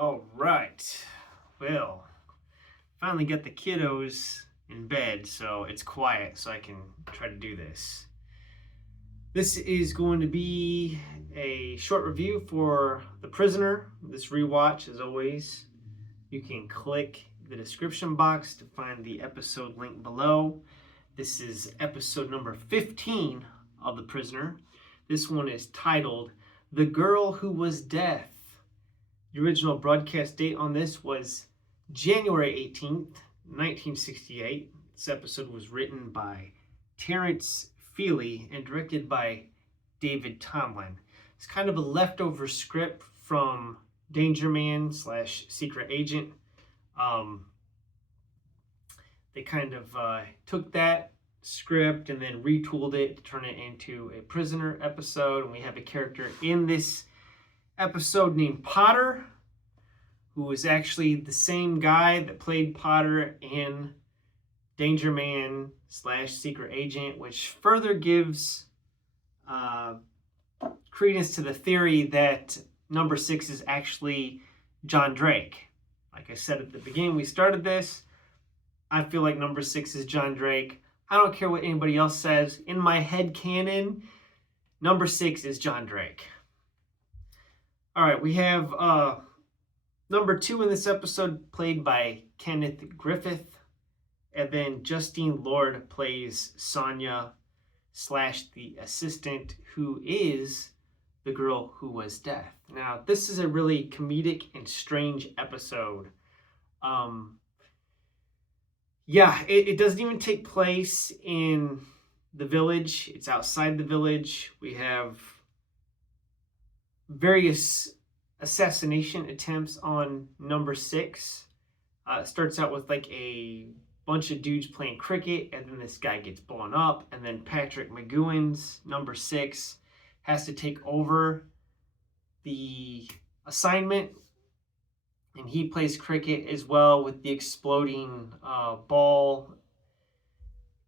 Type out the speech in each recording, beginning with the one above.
All right. Well, finally got the kiddos in bed, so it's quiet, so I can try to do this. This is going to be a short review for The Prisoner. This rewatch, as always, you can click the description box to find the episode link below. This is episode number 15 of The Prisoner. This one is titled The Girl Who Was Death. The original broadcast date on this was January 18th, 1968. This episode was written by Terrence Feely and directed by David Tomlin. It's kind of a leftover script from Danger Man / Secret Agent. They kind of took that script and then retooled it to turn it into a Prisoner episode. And we have a character in this episode named Potter, who is actually the same guy that played Potter in Danger Man / Secret Agent, which further gives credence to the theory that number 6 is actually John Drake. Like I said at the beginning, we started this. I feel like number 6 is John Drake. I don't care what anybody else says. In my head canon, number 6 is John Drake. All right, we have number 2 in this episode played by Kenneth Griffith. And then Justine Lord plays Sonia / the assistant who is the girl who was death. Now, this is a really comedic and strange episode. It doesn't even take place in the village. It's outside the village. We have various assassination attempts on number 6. It starts out with like a bunch of dudes playing cricket, and then this guy gets blown up, and then Patrick McGoohan's number 6 has to take over the assignment, and he plays cricket as well with the exploding ball.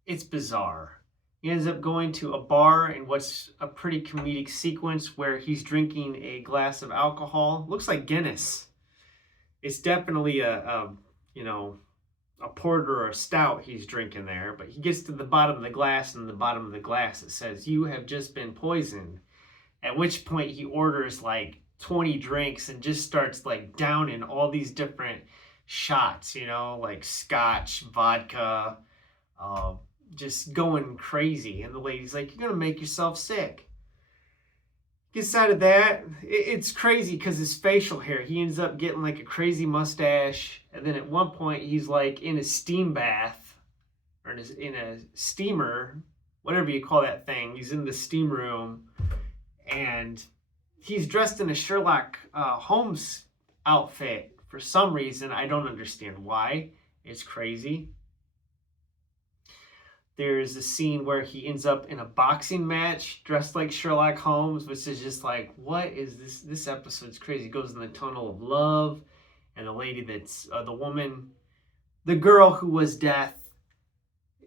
It's bizarre. He ends up going to a bar in what's a pretty comedic sequence where he's drinking a glass of alcohol. Looks like Guinness. It's definitely a porter or a stout he's drinking there, but he gets to the bottom of the glass, and the bottom of the glass it says, "You have just been poisoned." At which point he orders like 20 drinks and just starts like downing all these different shots, like scotch, vodka, just going crazy. And the lady's like, "You're gonna make yourself sick." Gets out of that. It's crazy because his facial hair, he ends up getting like a crazy mustache. And then at one point he's like in a steam bath, or in a steamer, whatever you call that thing. He's in the steam room, and he's dressed in a Sherlock Holmes outfit for some reason. I don't understand why. It's crazy. There's a scene where he ends up in a boxing match dressed like Sherlock Holmes, which is just like, what is this? This episode's crazy. It goes in the tunnel of love, and the lady that's the girl who was death,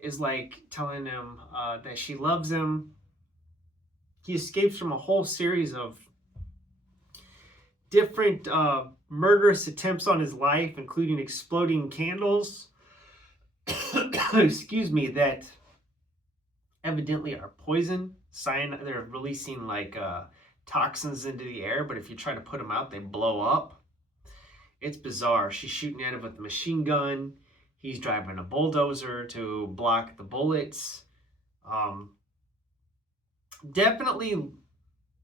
is like telling him that she loves him. He escapes from a whole series of different murderous attempts on his life, including exploding candles. Excuse me, that evidently are poison. They're releasing like toxins into the air, but if you try to put them out, they blow up. It's bizarre. She's shooting at him with a machine gun. He's driving a bulldozer to block the bullets. Definitely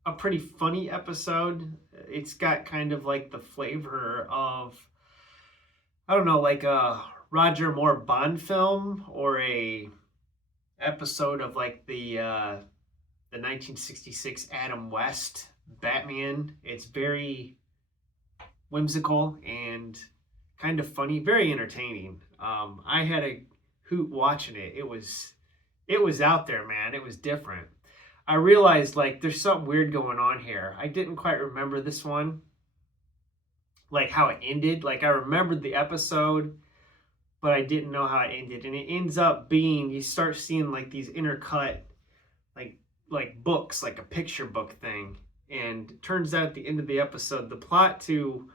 a pretty funny episode. It's got kind of like the flavor of, I don't know, like a Roger Moore Bond film, or a episode of like the 1966 Adam West Batman. It's very whimsical and kind of funny, very entertaining. I had a hoot watching it. It was out there, man. It was different. I realized like there's something weird going on here. I didn't quite remember this one, like how it ended. Like I remembered the episode, but I didn't know how it ended. And it ends up being, you start seeing like these intercut, like books, like a picture book thing. And it turns out at the end of the episode, the plot to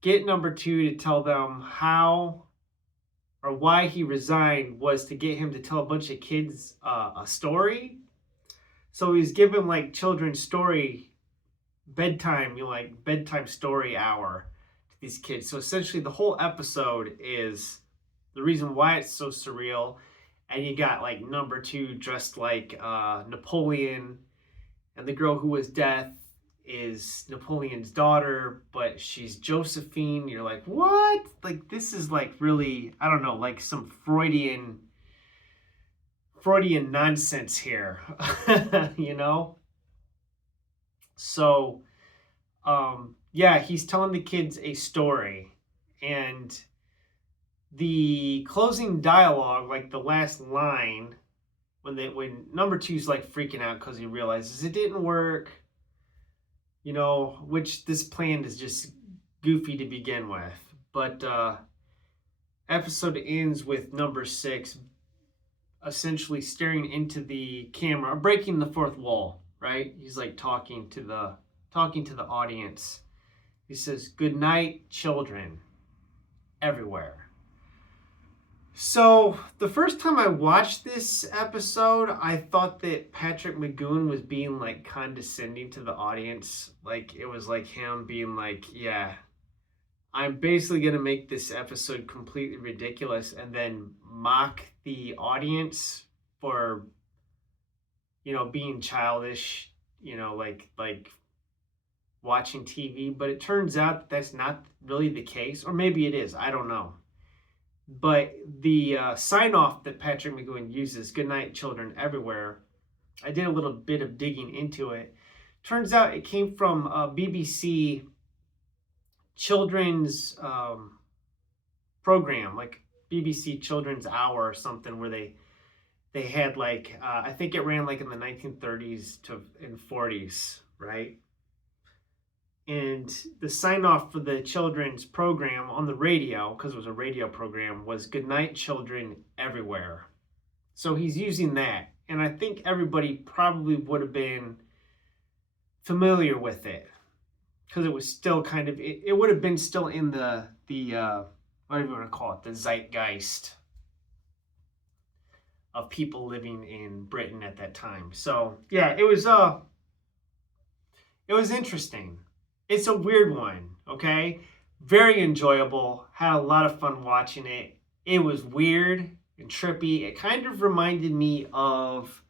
get number two to tell them how or why he resigned was to get him to tell a bunch of kids a story. So he's given like children's story bedtime, like bedtime story hour to these kids. So essentially the whole episode is the reason why it's so surreal. And you got like number two dressed like Napoleon, and the girl who was death is Napoleon's daughter, but she's Josephine. You're like, what? Like, this is like really, I don't know, like some Freudian nonsense here, you know? So, yeah, he's telling the kids a story, and the closing dialogue, like the last line, when number two's like freaking out because he realizes it didn't work, you know, which this plan is just goofy to begin with. But episode ends with number six essentially staring into the camera, breaking the fourth wall, right? He's like talking to the audience. He says, "Good night, children, everywhere." So the first time I watched this episode, I thought that Patrick McGoohan was being like condescending to the audience. Like it was like him being like, yeah, I'm basically going to make this episode completely ridiculous and then mock the audience for, you know, being childish, you know, like watching TV. But it turns out that that's not really the case. Or maybe it is. I don't know. But the sign-off that Patrick McGoohan uses, "Good night, children everywhere," I did a little bit of digging into it. Turns out it came from a BBC children's program, like BBC Children's Hour or something, where they had like, I think it ran like in the 1930s to in 40s, right? And the sign-off for the children's program on the radio, because it was a radio program, was "Good night, children everywhere." So he's using that. And I think everybody probably would have been familiar with it, because it was still kind of, it would have been still in the what do you want to call it, the zeitgeist of people living in Britain at that time. So yeah, it was interesting. It's a weird one, okay? Very enjoyable. Had a lot of fun watching it. It was weird and trippy. It kind of reminded me of,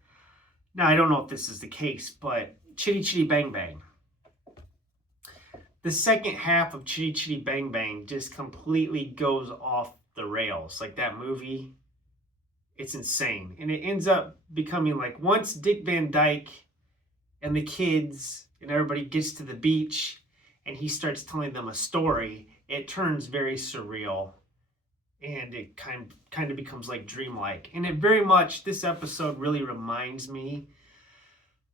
now I don't know if this is the case, but Chitty Chitty Bang Bang. The second half of Chitty Chitty Bang Bang just completely goes off the rails. Like that movie, it's insane. And it ends up becoming like, once Dick Van Dyke and the kids and everybody gets to the beach and he starts telling them a story, it turns very surreal and it kind of becomes like dreamlike. And it very much, this episode really reminds me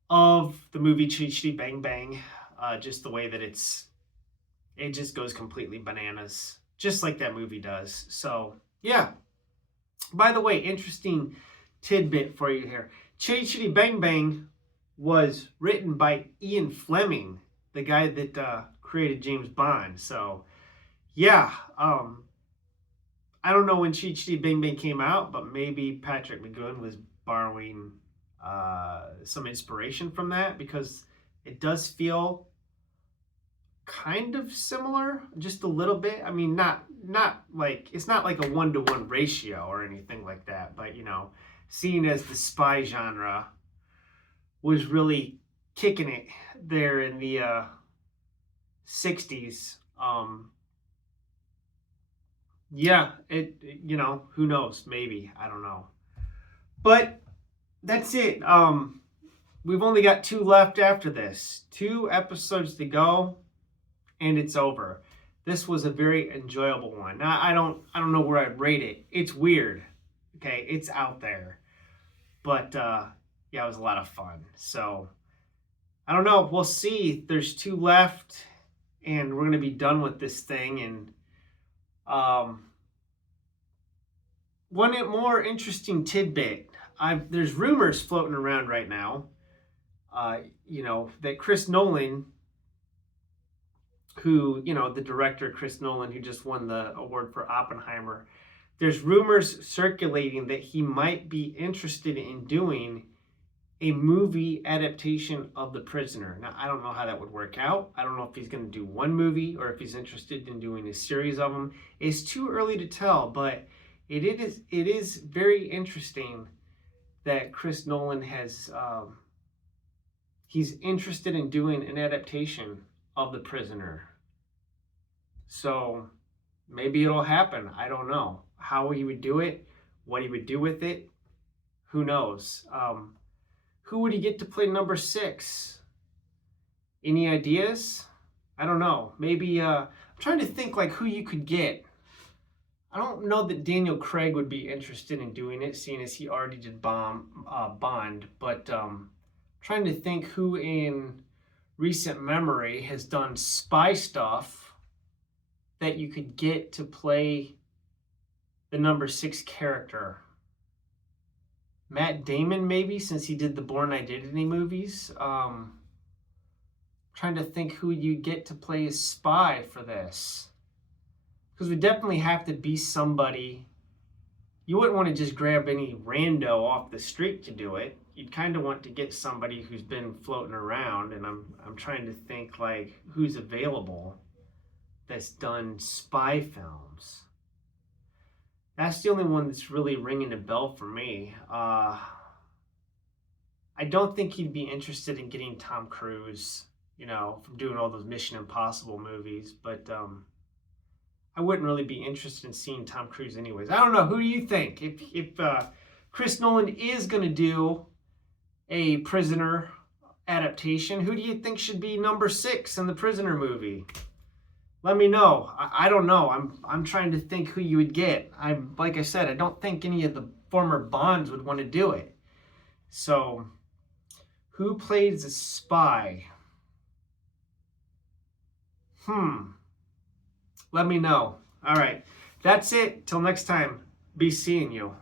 of the movie Chitty Chitty Bang Bang, just the way that it just goes completely bananas, just like that movie does. So yeah. By the way, interesting tidbit for you here. Chitty Chitty Bang Bang was written by Ian Fleming, the guy that created James Bond. So yeah, I don't know when Chitty Chitty Bang Bang came out, but maybe Patrick McGoohan was borrowing some inspiration from that, because it does feel kind of similar, just a little bit. I mean, not like, it's not like a 1-to-1 ratio or anything like that, but you know, seeing as the spy genre was really kicking it there in the 60s, yeah, you know, who knows, maybe, I don't know. But that's it. We've only got 2 left after this. 2 episodes to go, and it's over. This was a very enjoyable one. Now, I don't know where I'd rate it. It's weird. Okay, it's out there. But yeah, it was a lot of fun. So I don't know. We'll see. There's 2 left, and we're gonna be done with this thing. And one more interesting tidbit. There's rumors floating around right now, you know, that Chris Nolan who, you know, the director, Chris Nolan, who just won the award for Oppenheimer, there's rumors circulating that he might be interested in doing a movie adaptation of The Prisoner. Now, I don't know how that would work out. I don't know if he's going to do one movie or if he's interested in doing a series of them. It's too early to tell, but it is very interesting that Chris Nolan has, he's interested in doing an adaptation of The Prisoner. So maybe it'll happen. I don't know how he would do it, what he would do with it. Who knows? Who would he get to play number 6? Any ideas? I don't know. Maybe, I'm trying to think like who you could get. I don't know that Daniel Craig would be interested in doing it, seeing as he already did Bond, but trying to think who in recent memory has done spy stuff that you could get to play the number 6 character. Matt Damon, maybe, since he did the Bourne Identity movies. Trying to think who you get to play a spy for this. Because we definitely have to be somebody. You wouldn't want to just grab any rando off the street to do it. You'd kind of want to get somebody who's been floating around, and I'm trying to think like who's available that's done spy films. That's the only one that's really ringing a bell for me. I don't think he'd be interested in getting Tom Cruise, you know, from doing all those Mission Impossible movies, but I wouldn't really be interested in seeing Tom Cruise anyways. I don't know. Who do you think? If Chris Nolan is going to do a Prisoner adaptation, who do you think should be number 6 in the Prisoner movie? Let me know. I don't know. I'm trying to think who you would get. Like I said, I don't think any of the former Bonds would want to do it. So, who plays a spy? Let me know. All right. That's it. Till next time. Be seeing you.